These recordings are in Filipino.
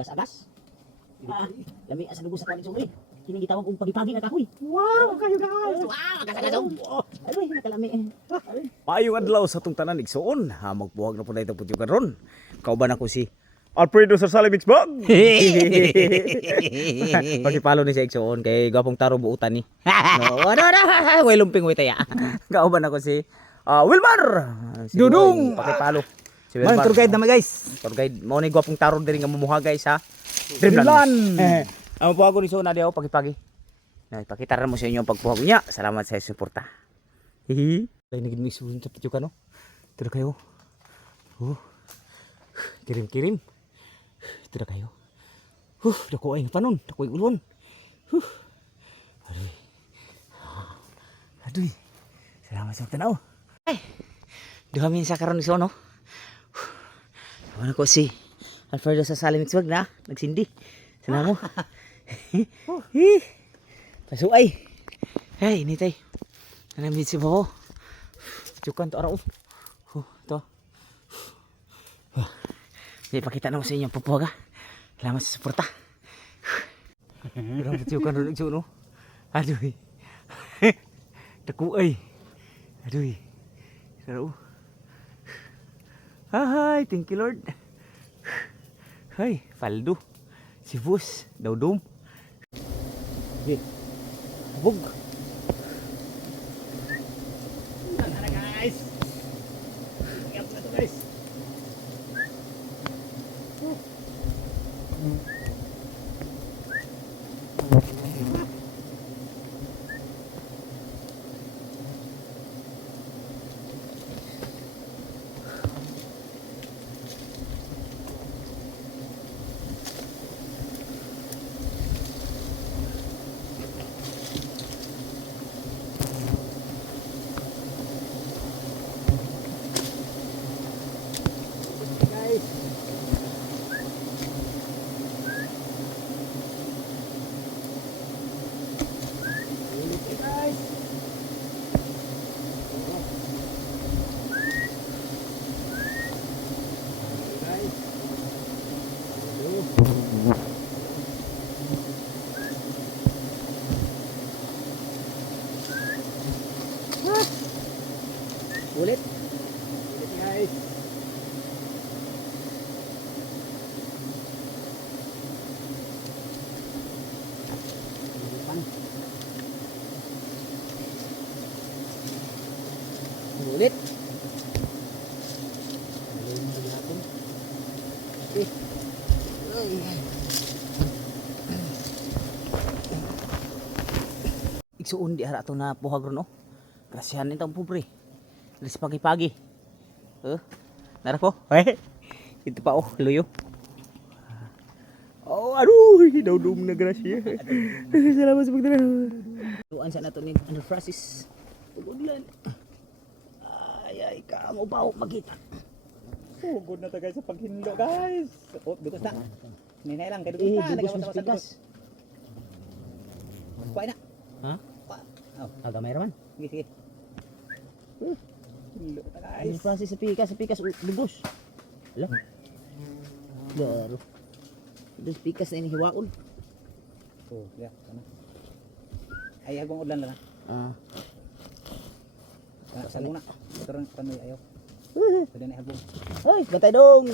agas-agas. Lami asa dugo sa kuan igsoon. Kining gitawag og pagipagi nga kahoy. Wow, kayo guys. Wow, agas-agas. Aduy, nakalami. Maayong adlaw sa tong tanan igsoon. Ha magbuwag na po na itong putyugan ron. Kauban ako si Alfredo Sarsali Mixbag. Pagipalo ni sa igsoon kay gapong taro buutan ni. No, way lumping way taya. Kauban ako si Wilmar. Si Dudong. Pakipalo. Si Man tour guide naman guys. Tour guide mo ni gapong taro diri nga mamuhagay sa Dreamland. Dreamland. Ang puhago ni Sona di ako pagipagi. Na ipakita ra mo sa inyo ang pagpuhago niya. Salamat sa suporta. Hihi. Dai naging may sulit sa putyugan no. Tira kayo. Kirim-kirim. Tira kayo. Dako ay panon, dako ay ulon. Aduy. Aduy. Salamat sa tanaw. Ay. Duha min sa karon ni Sono. Ano ko si Alfredo Sarsali Mixbag na nagsindi. Sana mo. Pasuay. Hey, ini tay. Ana mi si bako. Putyukan to araw. To. Jadi pakita na ko sa inyo pupuhaga. Salamat sa suporta. Ang putyukan ron igsoon no. Aduy. Daku ay. Aduy. Saro. Hi, thank you Lord. Hi, paldo. Sibus, daudum. Bug. Guys. Ingat na to guys. Ulit. Guys. Ulit. Igsuon di ara to na puhag ron no. Grasyahan itong pobre. Alis pagi-pagi. Nara ko. Ito pa luyo. Aduh, daudum na grasya. Salamat sa pagdala. Tuan sa nato ni Andrew Francis. Pagudlan. Ay, kamo pa ako makita. Good na to guys sa paghindo guys. Dukos na. Ninay lang kay Eh, dukos na. dugos mas pikas. Kuha na. Ha? Agamay raman. Sige sige. Hindo na guys. Andrew Francis sa pikas, dugos. Ala. Garo. Dugos pikas na ini hiwaon. Ya, sana. Ay agong udlan lang. Sa muna. Turun kami ayo. Pwede na habong. Ay, bantay dong.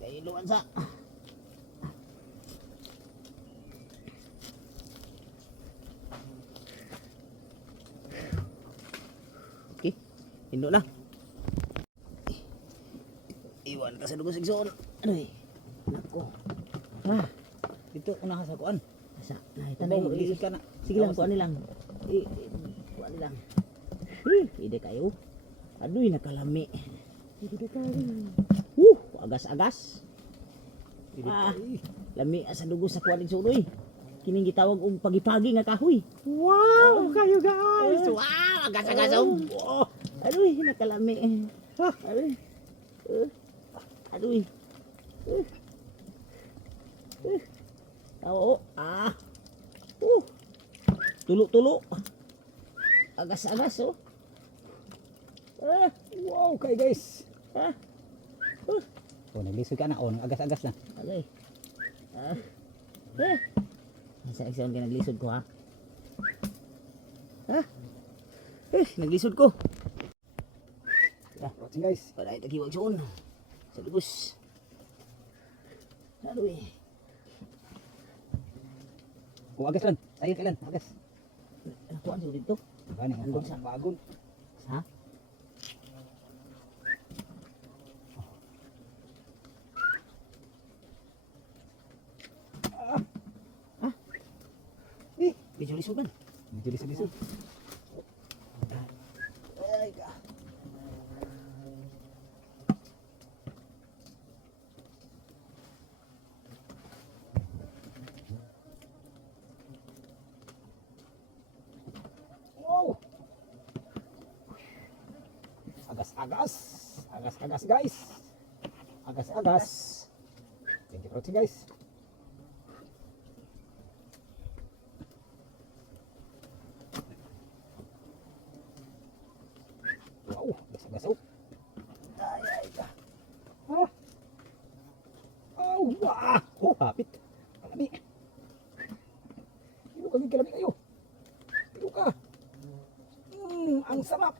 Dahil luan sa. Okay, hindo na. Iwan ka sa dugos igsoon. Aduh, nako. Dito una sa kuan. Asa, nakita na Tubaw, yung lisod ka na. sige lang, kuha nilang. Kuha nilang. Pwede kayo. Aduh, nakalami. Agas-agas. Lami sa dugos sa kuha igsoon oy. Kining gitawag og pagipagi nga kahoy. Wow, kayo guys. Wow, agas-agas. Aduh, nakalami. Aduh. Aduh. Oo. Tulo-tulo. Agas-agas oh. Wow, kayo guys. Oh, naglisod ka na. Oh, nag-agas-agas na. Okay. Isa-isa ka naglisod ko ha. Naglisod ko. Watching guys. Wala ito giwag siyon. Sa lubos. Lalo eh. Oh, agas lang. Tayo kailan. Agas. Nakuhaan siya dito. Gani, Andun sa bagon. Ha? Medyo lisod man. Medyo lisod-lisod. Ay ka. Wow! Agas-agas. Agas-agas guys. Agas-agas. Thank you for watching guys. Wow, agas-agas oh. Ay ka. Ah. Oh, wah. Oh, hapit. Kalami. Ilo kami kalami kayo. Ilo ka. Ang sarap.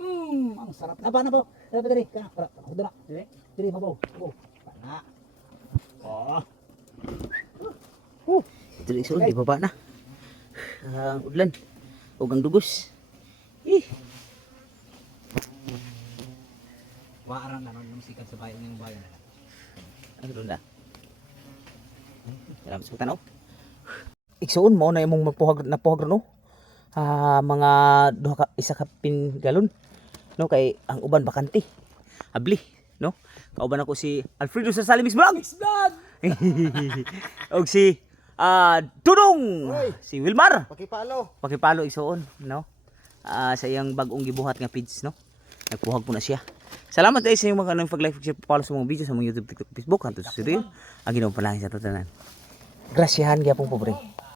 Ang sarap. Napa na po. Napa dari. Kana, para. Ako dala. Dire. Dire mabaw. Oh, pana. Oh. Ito lisod, di baba na. Ang udlan. Huwag ang dugos. Waarang na nung sikat sa bayan ng bayan. Ano doon na? Salamat sa tanaw. Igsuon mo na imong napuhag no. Mga isa ka galon. No kay ang uban bakante. Abli, no? Kauban ako si Alfredo sa Salimix Vlog. Og si Tudong, si Wilmar. Pakipalo igsuon, no? Sa iyang bag-ong gibuhat nga page, no? Nagpuhag po na siya. Salamat guys sa inyong mga pag-like, share, follow sa mga video sa mga YouTube, TikTok, Facebook, kanto sa studio. Ang ginawang panalangin sa tatanan. Grasyahan gyapon pobre.